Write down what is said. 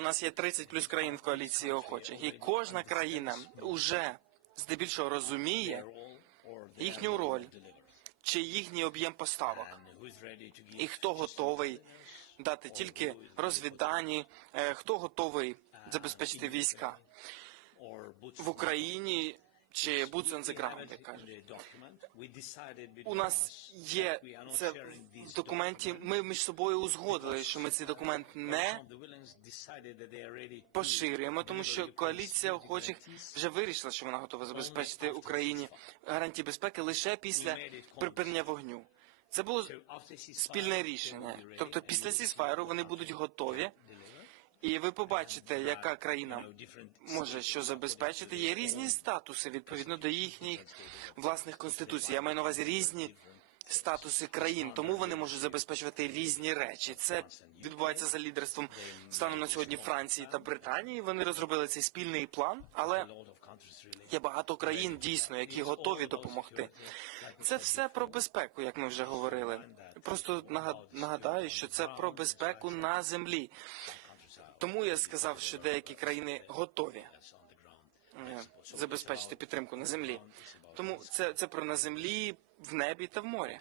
у нас є 30 плюс країн в коаліції охочих, і кожна країна вже здебільшого розуміє їхню роль чи їхній об'єм поставок, і хто готовий дати тільки розвіддані, е, хто готовий забезпечити війська. В Україні чи on the ground, як кажуть. У нас є це в документі. Ми між собою узгодили, що ми цей документ не поширюємо, тому що коаліція охочих вже вирішила, що вона готова забезпечити Україні гарантії безпеки лише після припинення вогню. Це було спільне рішення. Тобто, після сісфайру вони будуть готові, і ви побачите, яка країна може що забезпечити. Є різні статуси відповідно до їхніх власних конституцій. Я маю на увазі різні статуси країн, тому вони можуть забезпечувати різні речі. Це відбувається за лідерством станом на сьогодні Франції та Британії. Вони розробили цей спільний план, але є багато країн дійсно, які готові допомогти. Це все про безпеку, як ми вже говорили. Просто нага- нагадаю, що це про безпеку на землі. Тому я сказав, що деякі країни готові е, забезпечити підтримку на землі. Тому це, це про на землі, в небі та в морі.